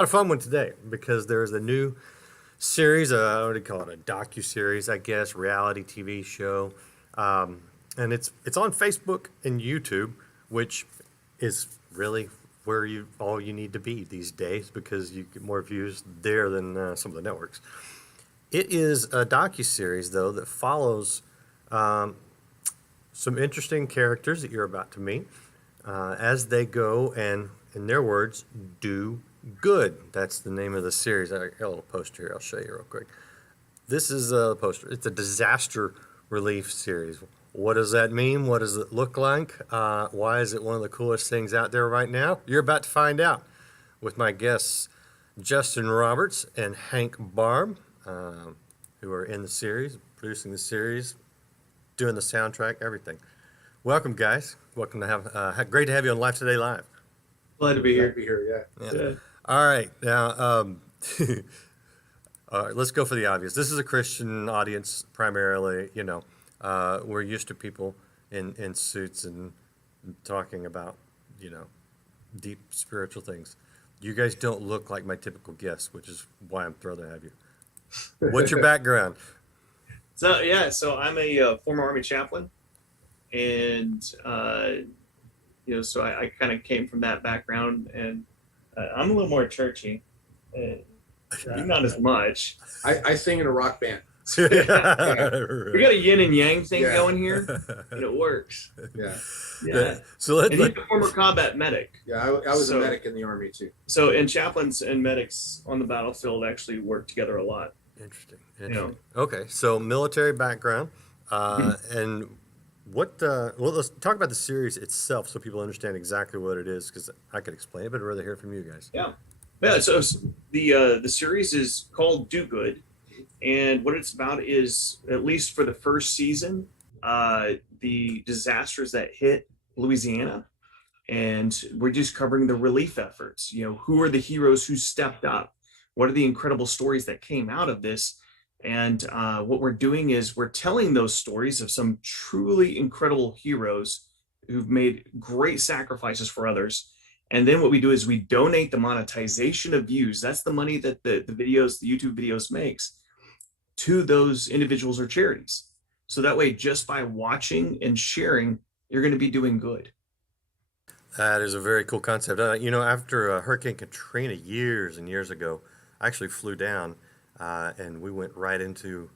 A fun one today because there's a new series, what do you call it, a docu-series, I guess, reality TV show. Um, and it's on Facebook and YouTube, which is really where you all you need to be these days because you get more views there than some of the networks. It is a docu-series, though, that follows some interesting characters that you're about to meet as they go and, in their words, do good. That's the name of the series. I got a little poster here. I'll show you real quick. This is a poster. It's a disaster relief series. What does that mean? What does it look like? Why is it one of the coolest things out there right now? You're about to find out with my guests, Justin Roberts and Hank Barbe, who are in the series, producing the series, doing the soundtrack, everything. Welcome, guys. Welcome to great to have you on Life Today Live. Glad to be here. Glad to be here, Yeah. All right. Now, all right, let's go for the obvious. This is a Christian audience primarily. We're used to people in suits and talking about, deep spiritual things. You guys don't look like my typical guests, which is why I'm thrilled to have you. What's your background? So I'm a former Army chaplain, and so I kind of came from that background, and I'm a little more churchy, not as much. I sing in a rock band. We got a yin and yang thing going here, and it works. Yeah. So he's a former combat medic. Yeah, I was a medic in the Army too. So, and chaplains and medics on the battlefield actually work together a lot. Interesting. Okay, so military background, and well, let's talk about the series itself so people understand exactly what it is, because I could explain it, but I'd rather hear from you guys. Yeah. So the series is called Do Good, and what it's about is, at least for the first season, the disasters that hit Louisiana, and we're just covering the relief efforts. Who are the heroes who stepped up? What are the incredible stories that came out of this? And what we're doing is we're telling those stories of some truly incredible heroes who've made great sacrifices for others. And then what we do is we donate the monetization of views. That's the money that the YouTube videos makes, to those individuals or charities. So that way, just by watching and sharing, you're going to be doing good. That is a very cool concept. After Hurricane Katrina years and years ago, I actually flew down and we went right into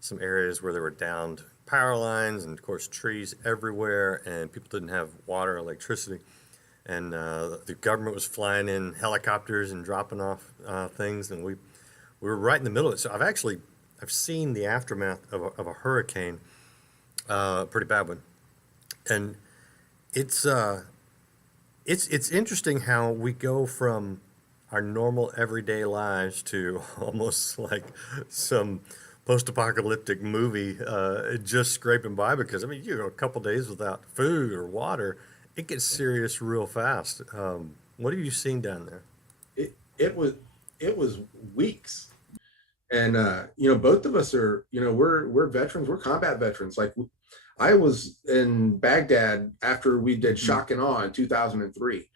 some areas where there were downed power lines and, of course, trees everywhere, and people didn't have water, electricity. And the government was flying in helicopters and dropping off things, and we were right in the middle of it. So I've seen the aftermath of a hurricane, pretty bad one, and it's interesting how we go from our normal everyday lives to almost like some post-apocalyptic movie, just scraping by, because a couple days without food or water, it gets serious real fast. What have you seen down there? It was weeks. And both of us are, we're veterans, we're combat veterans. Like, I was in Baghdad after we did Shock and Awe in 2003,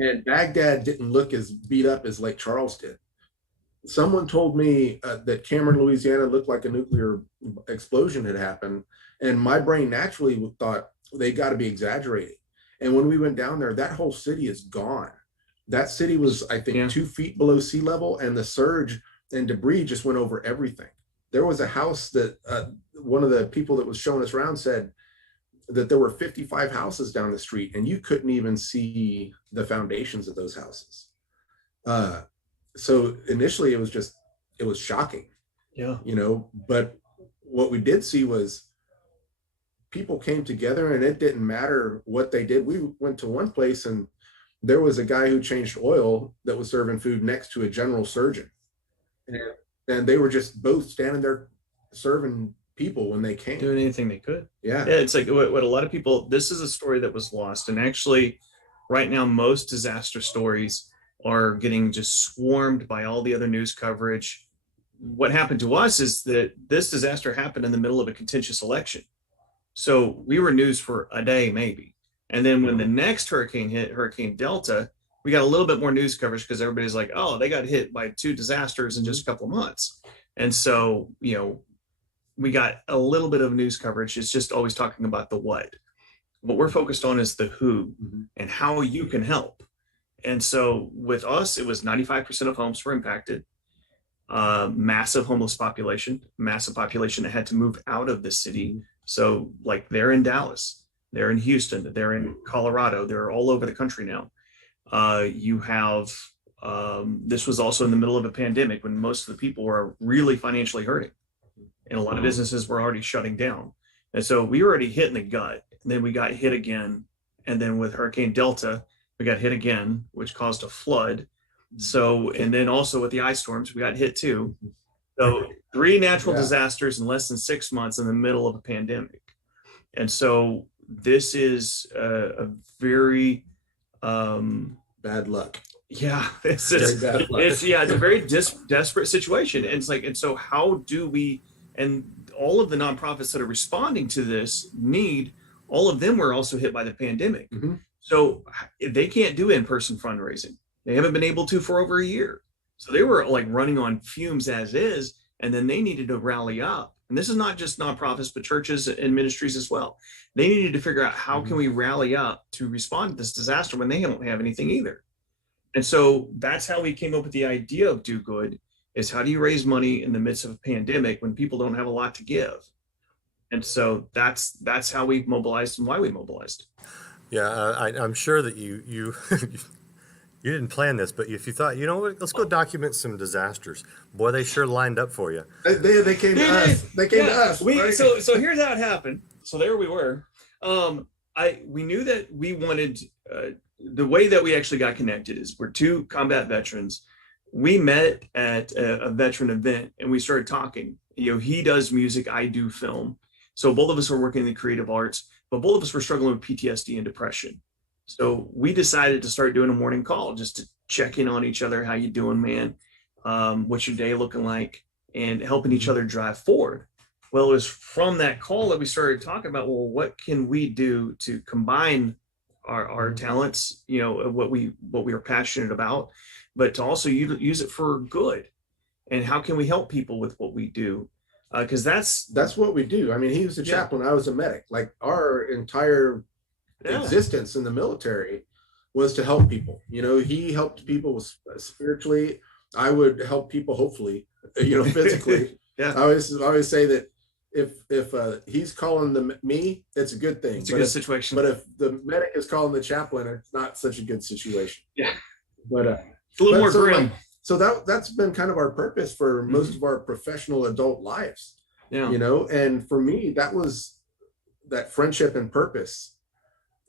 and Baghdad didn't look as beat up as Lake Charles did. Someone told me that Cameron, Louisiana looked like a nuclear explosion had happened, and my brain naturally thought they got to be exaggerating. And when we went down there, that whole city is gone. That city was, I think, 2 feet below sea level, and the surge and debris just went over everything. There was a house that one of the people that was showing us around said that there were 55 houses down the street, and you couldn't even see the foundations of those houses. So initially it was shocking. But what we did see was people came together, and it didn't matter what they did. We went to one place, and there was a guy who changed oil that was serving food next to a general surgeon. And they were just both standing there serving people when they came. Doing anything they could. Yeah, it's like what a lot of people, this is a story that was lost. And actually, right now, most disaster stories are getting just swarmed by all the other news coverage. What happened to us is that this disaster happened in the middle of a contentious election. So we were news for a day, maybe. And then when the next hurricane hit, Hurricane Delta, we got a little bit more news coverage because everybody's like, oh, they got hit by 2 disasters in just a couple of months. And so, we got a little bit of news coverage. It's just always talking about the what. What we're focused on is the who and how you can help. And so with us, it was 95% of homes were impacted. Massive homeless population, massive population that had to move out of the city. So like they're in Dallas, they're in Houston, they're in Colorado, they're all over the country now. You have, this was also in the middle of a pandemic when most of the people were really financially hurting and a lot of businesses were already shutting down. And so we were already hit in the gut. And then we got hit again. And then with Hurricane Delta, we got hit again, which caused a flood. So, and then also with the ice storms, we got hit too. So 3 natural disasters in less than 6 months in the middle of a pandemic. And so this is a very bad luck. Yeah, it's a very desperate situation. And it's like, and so how do we, and all of the nonprofits that are responding to this need, all of them were also hit by the pandemic. So they can't do in-person fundraising. They haven't been able to for over a year. So they were like running on fumes as is, and then they needed to rally up. And this is not just nonprofits, but churches and ministries as well. They needed to figure out how can we rally up to respond to this disaster when they don't have anything either. And so that's how we came up with the idea of Do Good, is how do you raise money in the midst of a pandemic when people don't have a lot to give? And so that's how we mobilized and why we mobilized. Yeah, I'm sure that you you didn't plan this, but if you thought, you know what, let's go document some disasters. Boy, they sure lined up for you. They came to us. They came to us. Right? So here's how it happened. So there we were. We knew that we wanted, the way that we actually got connected is we're 2 combat veterans. We met at a veteran event and we started talking. He does music, I do film. So both of us are working in the creative arts, but both of us were struggling with PTSD and depression. So we decided to start doing a morning call just to check in on each other. How you doing, man? What's your day looking like? And helping each other drive forward. Well, it was from that call that we started talking about, well, what can we do to combine our talents, what we are passionate about, but to also use it for good. And how can we help people with what we do? Because that's what we do. I mean, he was a chaplain, I was a medic. Like our entire existence in the military was to help people. He helped people spiritually. I would help people, hopefully, physically. I always say that if he's calling me, it's a good thing. It's a good situation. But if the medic is calling the chaplain, it's not such a good situation. Yeah. But it's a little more grim. So that's been kind of our purpose for most of our professional adult lives. Yeah. And for me, that was that friendship and purpose.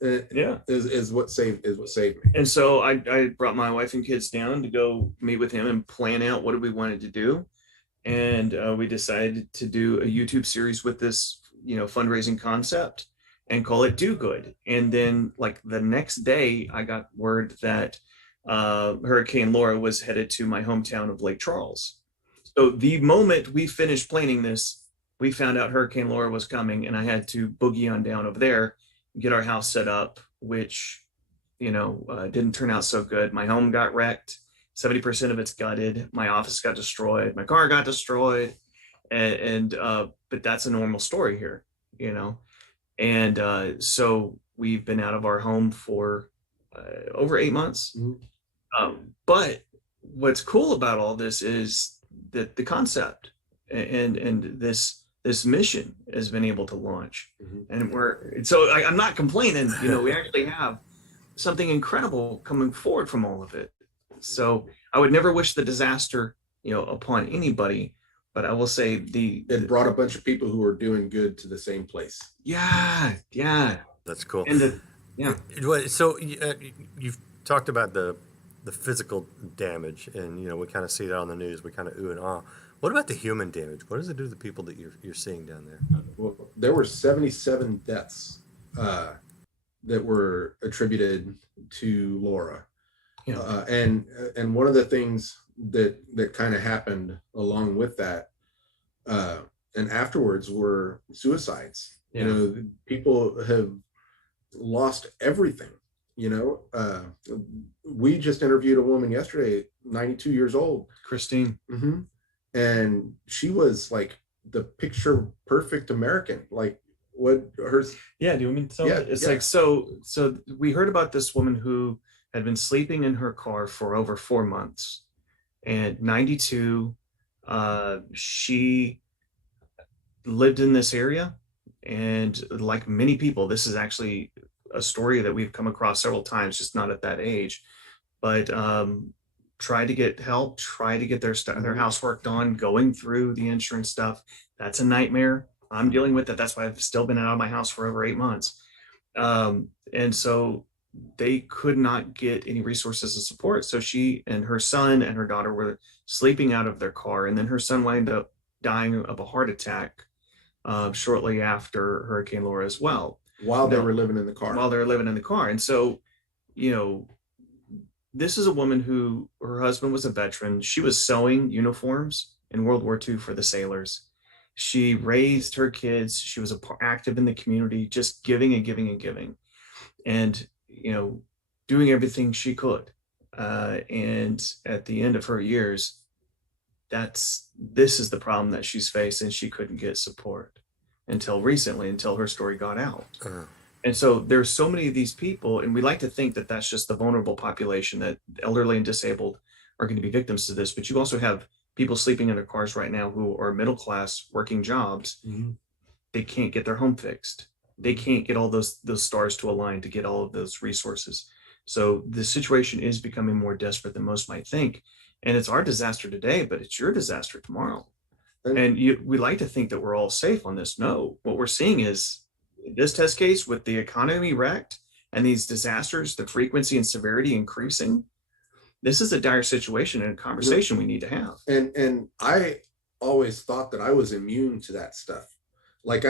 Is what saved me. And so I brought my wife and kids down to go meet with him and plan out what we wanted to do. And we decided to do a YouTube series with this, fundraising concept and call it Do Good. And then like the next day I got word that Hurricane Laura was headed to my hometown of Lake Charles. So the moment we finished planning this, we found out Hurricane Laura was coming and I had to boogie on down over there, get our house set up, which, didn't turn out so good. My home got wrecked. 70% of it's gutted. My office got destroyed. My car got destroyed. But that's a normal story here, And so we've been out of our home for over 8 months. But what's cool about all this is that the concept and this mission has been able to launch. And I'm not complaining, we actually have something incredible coming forward from all of it. So I would never wish the disaster, upon anybody, but I will say it brought a bunch of people who are doing good to the same place. Yeah. That's cool. And So you've talked about the physical damage, and we kind of see that on the news. We kind of ooh and ah. What about the human damage? What does it do to the people that you're seeing down there? Well, there were 77 deaths that were attributed to Laura. And one of the things that kind of happened along with that, and afterwards, were suicides. People have lost everything, We just interviewed a woman yesterday, 92 years old. Christine. Mm-hmm. And she was like the picture perfect American. Like what her. Yeah, do you want me to tell Yeah, it? It's yeah. like, so we heard about this woman who had been sleeping in her car for over 4 months, and 92, she lived in this area, and like many people, this is actually a story that we've come across several times, just not at that age, but try to get help, try to get their their housework done, going through the insurance stuff. That's a nightmare. I'm dealing with it. That's why I've still been out of my house for over 8 months. And so they could not get any resources and support. So she and her son and her daughter were sleeping out of their car. And then her son wound up dying of a heart attack shortly after Hurricane Laura as well. While they were living in the car. While they were living in the car. And so, you know, this is a woman who, her husband was a veteran. She was sewing uniforms in World War II for the sailors. She raised her kids. She was active in the community, just giving and giving and giving, and doing everything she could. And at the end of her years, this is the problem that she's faced, and she couldn't get support until recently, until her story got out. And so there's so many of these people, and we like to think that that's just the vulnerable population, that elderly and disabled are going to be victims to this. But you also have people sleeping in their cars right now who are middle class, working jobs. Mm-hmm. They can't get their home fixed. They can't get all those stars to align to get all of those resources. So the situation is becoming more desperate than most might think. And it's our disaster today, but it's your disaster tomorrow. And we like to think that we're all safe on this. No, what we're seeing is, in this test case, with the economy wrecked and these disasters, the frequency and severity increasing, this is a dire situation and a conversation we need to have. And I always thought that I was immune to that stuff. Like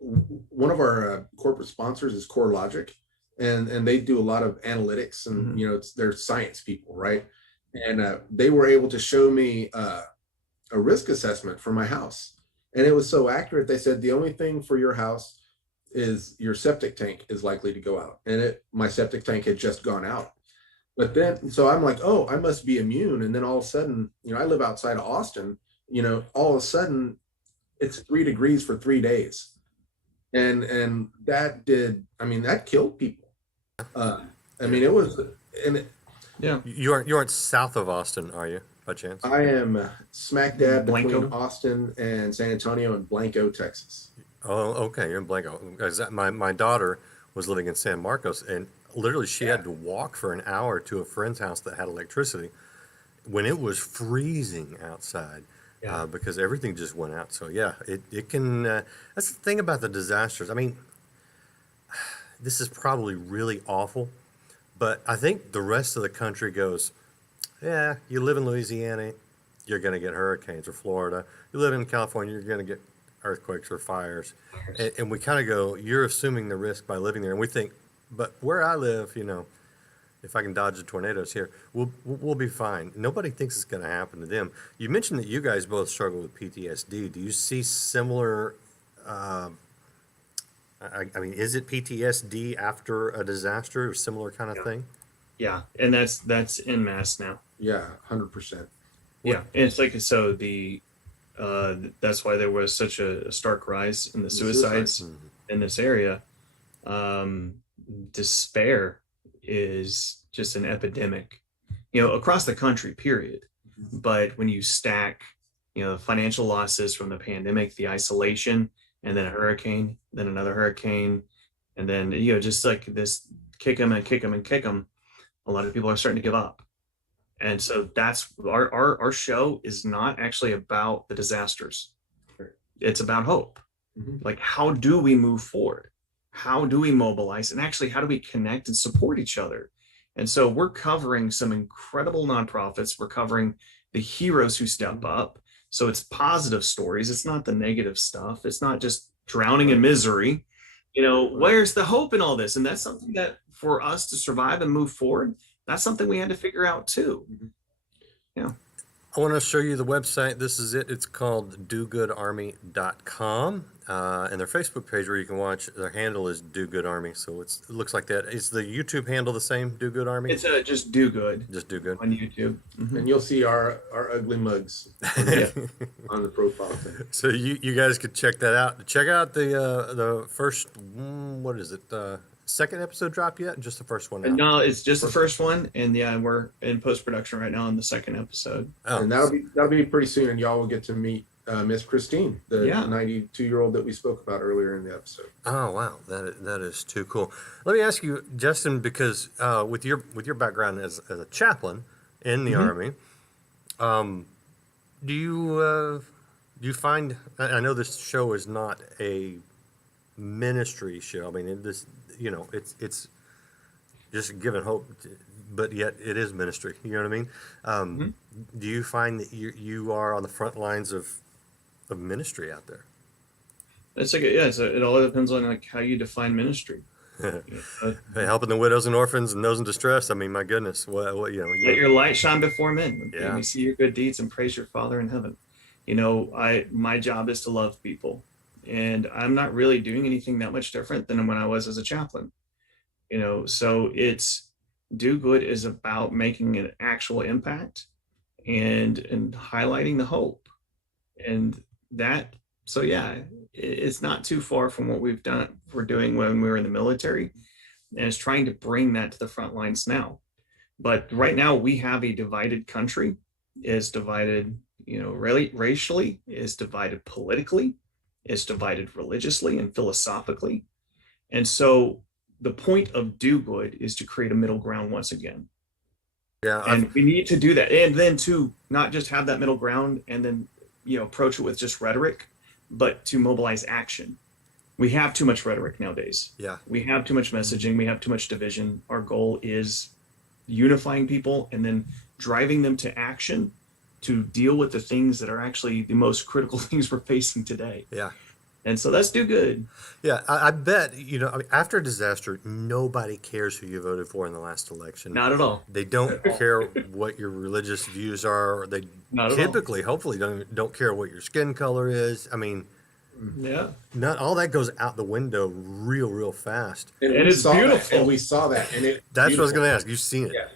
one of our corporate sponsors is CoreLogic, and they do a lot of analytics, and they're science people, right? And they were able to show me a risk assessment for my house, and it was so accurate. They said the only thing for your house is your septic tank is likely to go out, and my septic tank had just gone out. But then, so I'm like, oh, I must be immune. And then all of a sudden, I live outside of Austin, all of a sudden it's 3 degrees for 3 days. And that killed people. It was, yeah. You aren't south of Austin, are you, by chance? I am smack dab between Blanco? Austin and San Antonio and Blanco, Texas. Oh, okay, you're in Blanco. My daughter was living in San Marcos, and literally she had to walk for an hour to a friend's house that had electricity when it was freezing outside. Because everything just went out. So yeah, it can. That's the thing about the disasters. I mean, this is probably really awful, but I think the rest of the country goes, yeah, you live in Louisiana, you're going to get hurricanes, or Florida. You live in California, you're going to get earthquakes or fires. And we kind of go, you're assuming the risk by living there. And we think, but where I live, if I can dodge the tornadoes here, we'll be fine. Nobody thinks it's going to happen to them. You mentioned that you guys both struggle with PTSD. Do you see similar? Is it PTSD after a disaster or similar kind of thing? Yeah, and that's en masse now. Yeah, 100%. Yeah, and it's like, so that's why there was such a stark rise in the suicides in this area. Despair is just an epidemic, across the country, period. But when you stack, the financial losses from the pandemic, the isolation, and then a hurricane, then another hurricane, and then, just like this, kick them and kick them and kick them, a lot of people are starting to give up. And so that's our show is not actually about the disasters. It's about hope. Like, how do we move forward? How do we mobilize, and actually how do we connect and support each other? And so we're covering some incredible nonprofits. We're covering the heroes who step up. So it's positive stories. It's not the negative stuff. It's not just drowning in misery. Where's the hope in all this? And that's something that, for us to survive and move forward, that's something we had to figure out too. Yeah. I want to show you the website. This is it. It's called dogoodarmy.com. and their Facebook page where you can watch. Their handle is Do Good Army, so it looks like that. Is the YouTube handle the same? Do Good Army. It's just Do Good. Just Do Good On YouTube. And you'll see our ugly mugs Yeah. on the profile thing. So you guys could check that out. Check out the first what is it? Second episode drop yet? Just the first one. Now? No, it's just the first one, and yeah, we're in post production right now on the second episode. Oh, And that'll be pretty soon, and y'all will get to meet Miss Christine, the 92-year-old that we spoke about earlier in the episode. Oh wow, that is too cool. Let me ask you, Justin, because with your background as a chaplain in the Army, do you find? I know this show is not a ministry show. I mean, it's just giving hope, but yet it is ministry. You know what I mean? Do you find that you are on the front lines of ministry out there? It's like it all depends on like how you define ministry. Hey, helping the widows and orphans and those in distress. I mean, my goodness, what Let your light shine before men. Yeah. We see your good deeds and praise your Father in heaven. My job is to love people, and I'm not really doing anything that much different than when I was as a chaplain. So it's Do Good is about making an actual impact and highlighting the hope, and that. So yeah, it's not too far from what we're doing when we were in the military, and it's trying to bring that to the front lines now. But right now we have a divided country. Is divided, really racially, is divided politically, is divided religiously and philosophically. And so the point of Do Good is to create a middle ground once again. Yeah, And we need to do that. And then to not just have that middle ground and then, approach it with just rhetoric, but to mobilize action. We have too much rhetoric nowadays. Yeah. We have too much messaging. We have too much division. Our goal is unifying people and then driving them to action to deal with the things that are actually the most critical things we're facing today. Yeah. And so let's Do Good. Yeah, I bet, after a disaster, nobody cares who you voted for in the last election. Not at all. They don't care what your religious views are. Or they Not at typically, hopefully, don't care what your skin color is. I mean, Yeah. not all that goes out the window real fast. And we it's saw that, beautiful. and we saw that, and That's what I was going to ask. You've seen it. Yeah.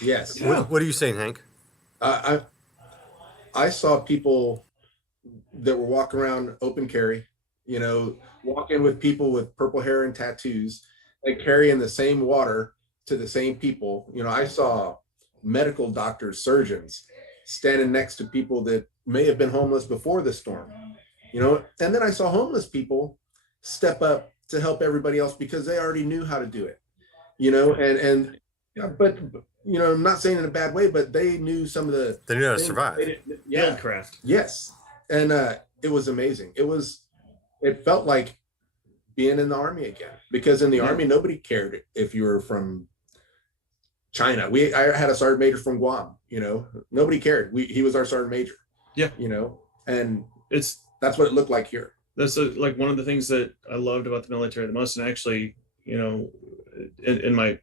Yes. Yeah. What are you saying, Hank? I saw people that were walking around open carry, walking with people with purple hair and tattoos, and carrying the same water to the same people. I saw medical doctors, surgeons standing next to people that may have been homeless before the storm, and then I saw homeless people step up to help everybody else because they already knew how to do it, but I'm not saying in a bad way, but they knew some of the They knew how to things survive. they didn't- yeah. Fieldcraft. Yes. And it was amazing. It felt like being in the Army again, because in the Army, nobody cared if you were from China. I had a sergeant major from Guam, nobody cared. He was our sergeant major. Yeah. And That's that's what it looked like here. like one of the things that I loved about the military the most. And actually, in my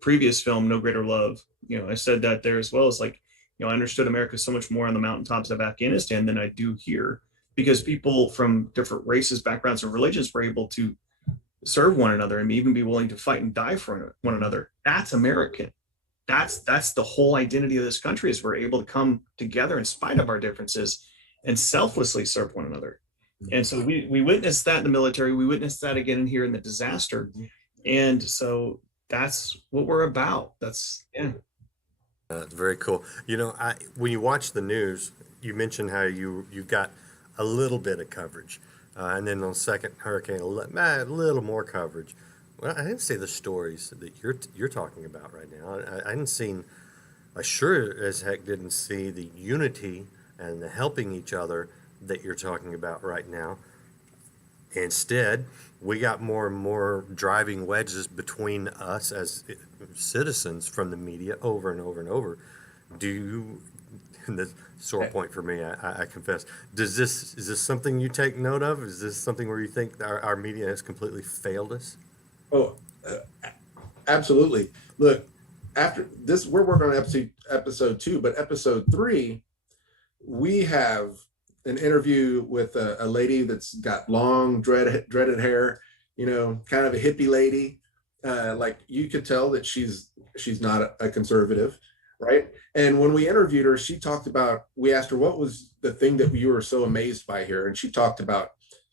previous film, No Greater Love, I said that there as well. As like, I understood America so much more on the mountaintops of Afghanistan than I do here, because people from different races, backgrounds, and religions were able to serve one another and even be willing to fight and die for one another. That's American. That's the whole identity of this country, is we're able to come together in spite of our differences and selflessly serve one another. And so we witnessed that in the military. We witnessed that again in here in the disaster. And so that's what we're about. That's Very cool. When you watch the news, you mentioned how you got a little bit of coverage, and then on the second hurricane, a little more coverage. Well, I didn't see the stories that you're talking about right now. I sure as heck didn't see the unity and the helping each other that you're talking about right now. Instead, we got more and more driving wedges between us as citizens from the media over and over and over. And the sore point for me, I confess, is this something you take note of? Is this something where you think our media has completely failed us? Oh, absolutely. Look, after this, we're working on episode 2, but episode 3, we have an interview with a lady that's got long dreaded hair, you know, kind of a hippie lady. Like you could tell that she's not a conservative, right? And when we interviewed her, she talked about, we asked her, what was the thing that you were so amazed by here? And she talked about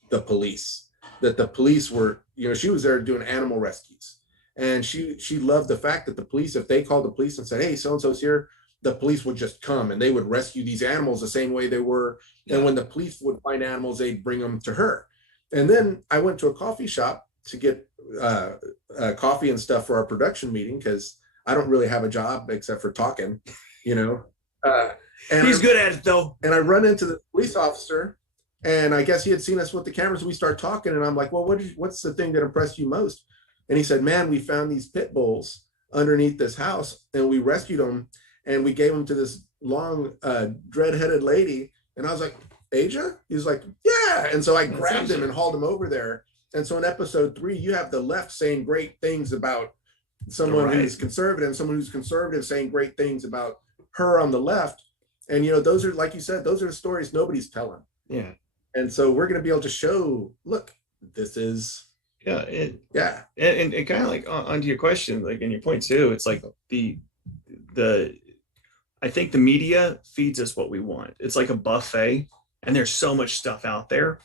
the police, that the police were, you know, she was there doing animal rescues. And she loved the fact that the police, if they called the police and said, hey, so-and-so's here, the police would just come and they would rescue these animals the same way they were. Yeah. And when the police would find animals, they'd bring them to her. And then I went to a coffee shop to get coffee and stuff for our production meeting, because I don't really have a job except for talking, you know. And he's good at it though. And I run into the police officer, and I guess he had seen us with the cameras, and we start talking, and I'm like, well, what's the thing that impressed you most? And he said, man, we found these pit bulls underneath this house, and we rescued them, and we gave them to this long dread-headed lady. And I was like, Aja? He was like, yeah. And so I grabbed him and hauled him over there. And so in episode 3, you have the left saying great things about someone who's conservative, someone who's conservative saying great things about her on the left. And, you know, those are, like you said, those are stories nobody's telling. Yeah. And so we're going to be able to show, look, this is. Yeah. And kind of like onto your question, like, and your point too, it's like I think the media feeds us what we want. It's like a buffet, and there's so much stuff out there.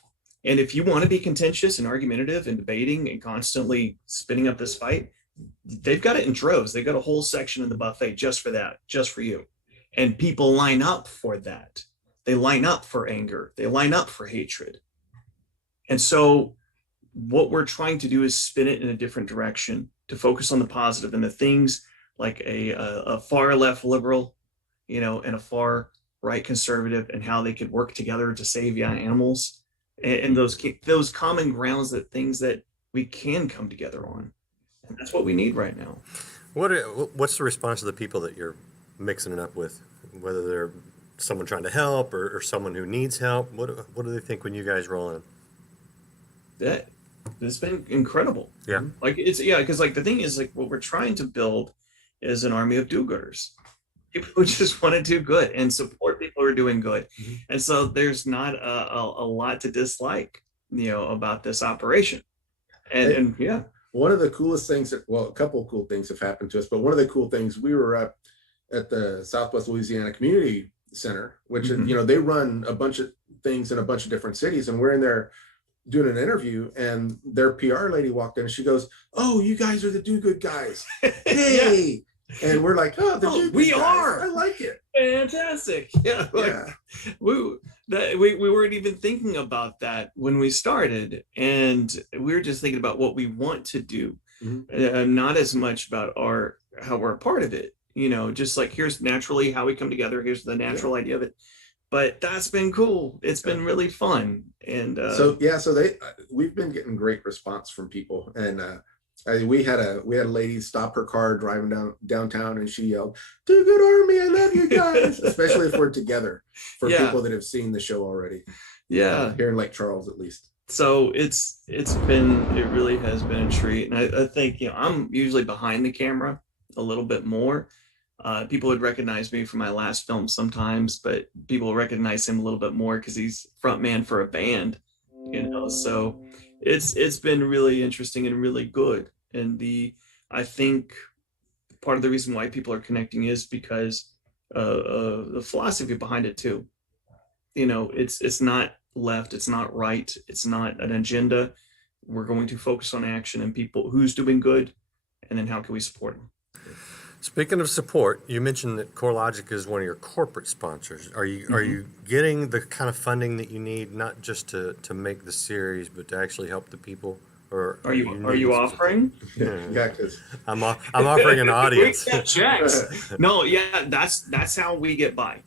And if you want to be contentious and argumentative and debating and constantly spinning up this fight, they've got it in droves. They've got a whole section of the buffet just for that, just for you. And people line up for that. They line up for anger. They line up for hatred. And so what we're trying to do is spin it in a different direction, to focus on the positive and the things like a far left liberal, you know, and a far right conservative, and how they could work together to save young animals, and those common grounds, that things that we can come together on. And that's what we need right now. What's the response of the people that you're mixing it up with, whether they're someone trying to help or someone who needs help? What do they think when you guys roll in? It's been incredible. Yeah. Like because like the thing is, like, what we're trying to build is an army of do-gooders. People who just want to do good and support people who are doing good. Mm-hmm. And so there's not a lot to dislike, you know, about this operation. And yeah. One of the coolest things a couple of cool things have happened to us, but one of the cool things, we were up at the Southwest Louisiana Community Center, which mm-hmm. you know, they run a bunch of things in a bunch of different cities, and we're in there doing an interview, and their PR lady walked in and she goes, "Oh, you guys are the do-good guys." Hey. Yeah. And we're like, "Oh, the do-good we guys. are. I like it. Fantastic." Yeah. We weren't even thinking about that when we started, and we were just thinking about what we want to do, mm-hmm. Not as much about how we're a part of it. You know, just like, here's naturally how we come together. Here's the natural idea of it. But that's been cool. It's been really fun. And we've been getting great response from people. And we had a lady stop her car driving downtown, and she yelled, "Do good Army, I love you guys." Especially if we're together, for people that have seen the show already. Yeah. Here in Lake Charles, at least. So it really has been a treat. And I think, you know, I'm usually behind the camera a little bit more. People would recognize me from my last film sometimes, but people recognize him a little bit more because he's front man for a band, you know. So it's been really interesting and really good. And I think part of the reason why people are connecting is because the philosophy behind it too. You know, it's not left, it's not right, it's not an agenda. We're going to focus on action and people who's doing good, and then how can we support them. Speaking of support, you mentioned that CoreLogic is one of your corporate sponsors. Are you getting the kind of funding that you need, not just to make the series, but to actually help the people? Or are you offering? Yeah, because I'm offering an audience. We get checks. No, yeah, that's how we get by,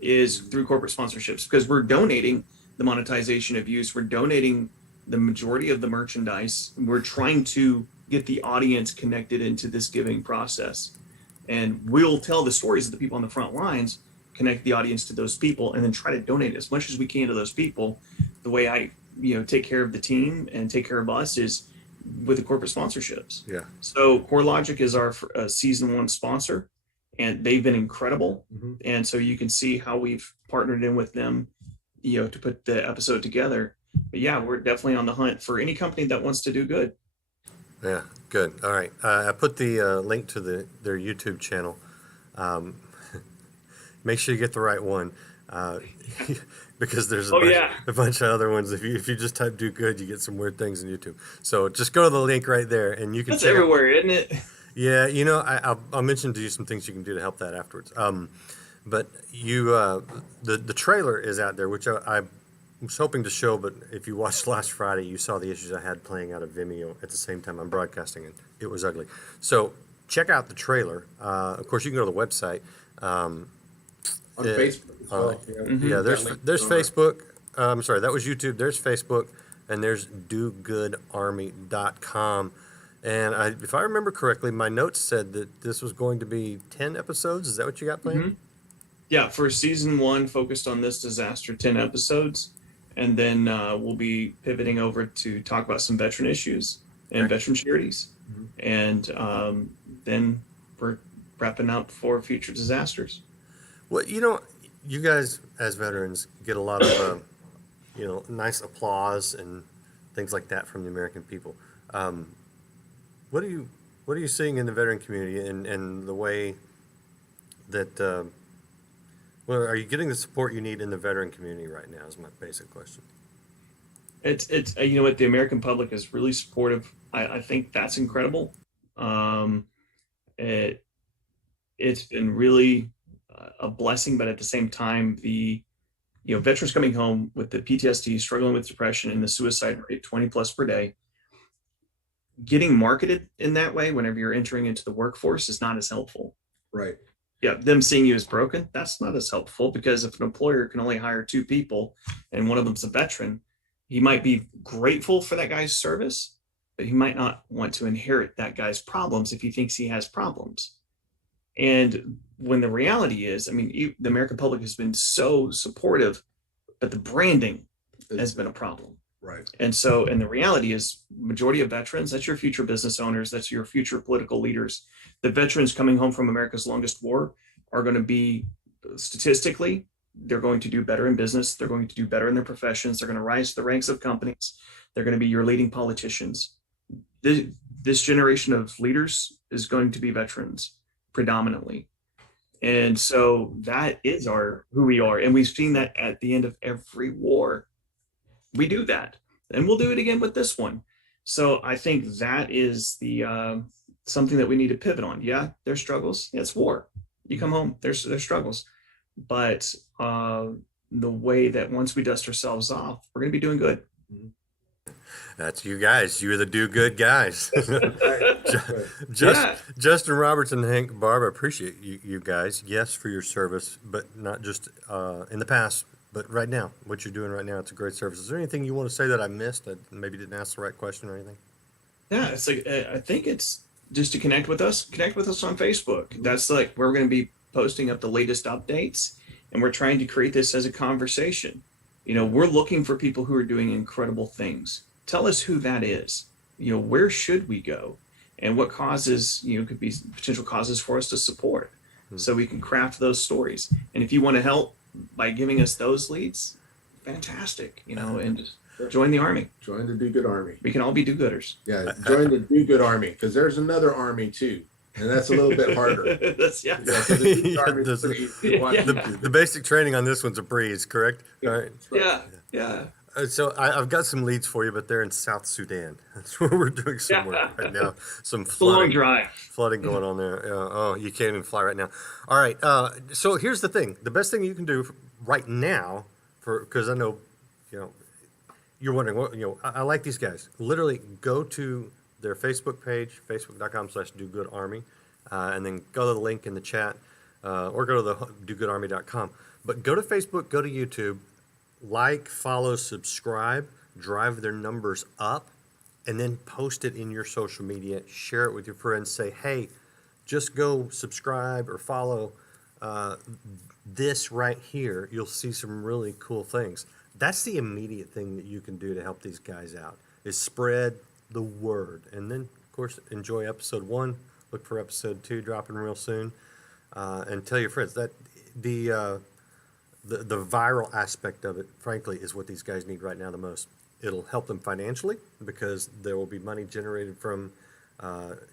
is through corporate sponsorships, because we're donating the monetization of views. We're donating the majority of the merchandise. We're trying to get the audience connected into this giving process. And we'll tell the stories of the people on the front lines, connect the audience to those people, and then try to donate as much as we can to those people. The way I, you know, take care of the team and take care of us is with the corporate sponsorships. Yeah. So CoreLogic is our season 1 sponsor, and they've been incredible. Mm-hmm. And so you can see how we've partnered in with them, to put the episode together. But yeah, we're definitely on the hunt for any company that wants to do good. Yeah, good. All right. I put the link to their YouTube channel. Um, make sure you get the right one, uh, because there's Oh yeah, a bunch of other ones. If you just type "do good," you get some weird things on YouTube. So just go to the link right there, and you can that's check out. everywhere, isn't it? Yeah, I'll mention to you some things you can do to help that afterwards. But the trailer is out there, which I was hoping to show, but if you watched last Friday, you saw the issues I had playing out of Vimeo at the same time I'm broadcasting, and it was ugly. So check out the trailer. Of course, you can go to the website. On Yeah, Facebook as well. Yeah, there's Got links there's on there. Facebook. I'm sorry, that was YouTube. There's Facebook, and there's dogoodarmy.com. And if I remember correctly, my notes said that this was going to be 10 episodes. Is that what you got planned? Yeah, for season 1, focused on this disaster, 10 episodes, and then we'll be pivoting over to talk about some veteran issues and veteran charities, and then we're wrapping up for future disasters. Well, you guys as veterans get a lot of, nice applause and things like that from the American people. What are you seeing in the veteran community and the way that, well, are you getting the support you need in the veteran community right now is my basic question. It's you know what, the American public is really supportive. I think that's incredible. It's been really a blessing, but at the same time, the veterans coming home with the PTSD, struggling with depression, and the suicide rate 20 plus per day, getting marketed in that way whenever you're entering into the workforce is not as helpful. Right. Yeah, them seeing you as broken, that's not as helpful, because if an employer can only hire 2 people and one of them's a veteran, he might be grateful for that guy's service, but he might not want to inherit that guy's problems if he thinks he has problems. And when the reality is, I mean, the American public has been so supportive, but the branding has been a problem. Right. And the reality is, majority of veterans, that's your future business owners, that's your future political leaders. The veterans coming home from America's longest war are going to be, statistically, they're going to do better in business. They're going to do better in their professions. They're going to rise to the ranks of companies. They're going to be your leading politicians. This generation of leaders is going to be veterans predominantly. And so that is who we are. And we've seen that at the end of every war. We do that, and we'll do it again with this one. So I think that is the something that we need to pivot on. Yeah, there's struggles. Yeah, it's war. You come home, there's struggles, but the way that once we dust ourselves off, we're going to be doing good. That's you guys. You're the do good guys. Yeah. Justin Roberts and Hank Barbe, I appreciate you guys. Yes, for your service, but not just in the past, but right now. What you're doing right now, it's a great service. Is there anything you want to say that I missed, that maybe didn't ask the right question or anything? Yeah, it's like, I think it's just to connect with us on Facebook. That's like where we're going to be posting up the latest updates, and we're trying to create this as a conversation. We're looking for people who are doing incredible things. Tell us who that is. Where should we go, and what causes could be potential causes for us to support, so we can craft those stories. And if you want to help by giving us those leads, fantastic. And just join the army. Join the Do Good Army. We can all be do-gooders. Yeah, join the Do Good Army, because there's another army too, and that's a little bit harder. That's Yeah, so the Do Good Army is pretty easy to watch Yeah. YouTube. The basic training on this one's a breeze, correct? All right. Yeah. So I've got some leads for you, but they're in South Sudan. That's where we're doing some work right now. Some It's a long flooding, drive. flooding going on there. You can't even fly right now. All right. So here's the thing: the best thing you can do right now, because I know, you're wondering what I like these guys. Literally, go to their Facebook page, facebook.com/DoGoodArmy, and then go to the link in the chat, or go to the DoGoodArmy.com. But go to Facebook, go to YouTube. Like, follow, subscribe, drive their numbers up, and then post it in your social media. Share it with your friends. Say, hey, just go subscribe or follow this right here. You'll see some really cool things. That's the immediate thing that you can do to help these guys out, is spread the word. And then, of course, enjoy episode 1. Look for episode 2 dropping real soon. And tell your friends that the viral aspect of it, frankly, is what these guys need right now the most. It'll help them financially because there will be money generated from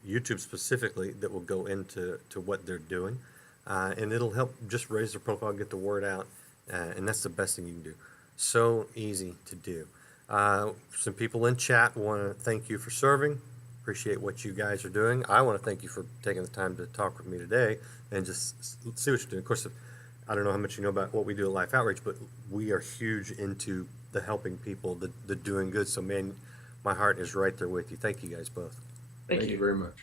YouTube specifically that will go into what they're doing. And it'll help just raise their profile, get the word out. And that's the best thing you can do. So easy to do. Some people in chat want to thank you for serving. Appreciate what you guys are doing. I want to thank you for taking the time to talk with me today and just see what you're doing. Of course, I don't know how much you know about what we do at Life Outreach, but we are huge into the helping people, the doing good. So, man, my heart is right there with you. Thank you guys both. Thank you very much.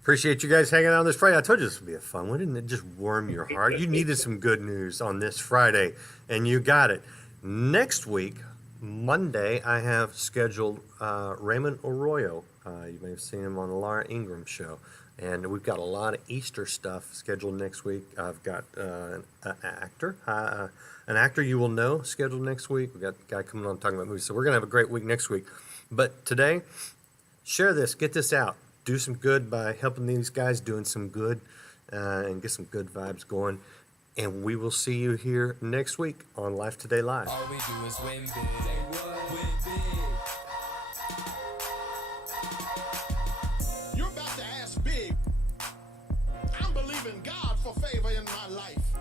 Appreciate you guys hanging out on this Friday. I told you this would be a fun one. Didn't it just warm your heart? You needed some good news on this Friday, and you got it. Next week, Monday, I have scheduled Raymond Arroyo. You may have seen him on the Laura Ingraham show. And we've got a lot of Easter stuff scheduled next week. I've got an actor you will know scheduled next week. We've got a guy coming on talking about movies. So we're going to have a great week next week. But today, share this, get this out. Do some good by helping these guys doing some good and get some good vibes going. And we will see you here next week on Life Today Live. All we do is win big. Win big. You're about to ask big. I'm believing God for favor in my life.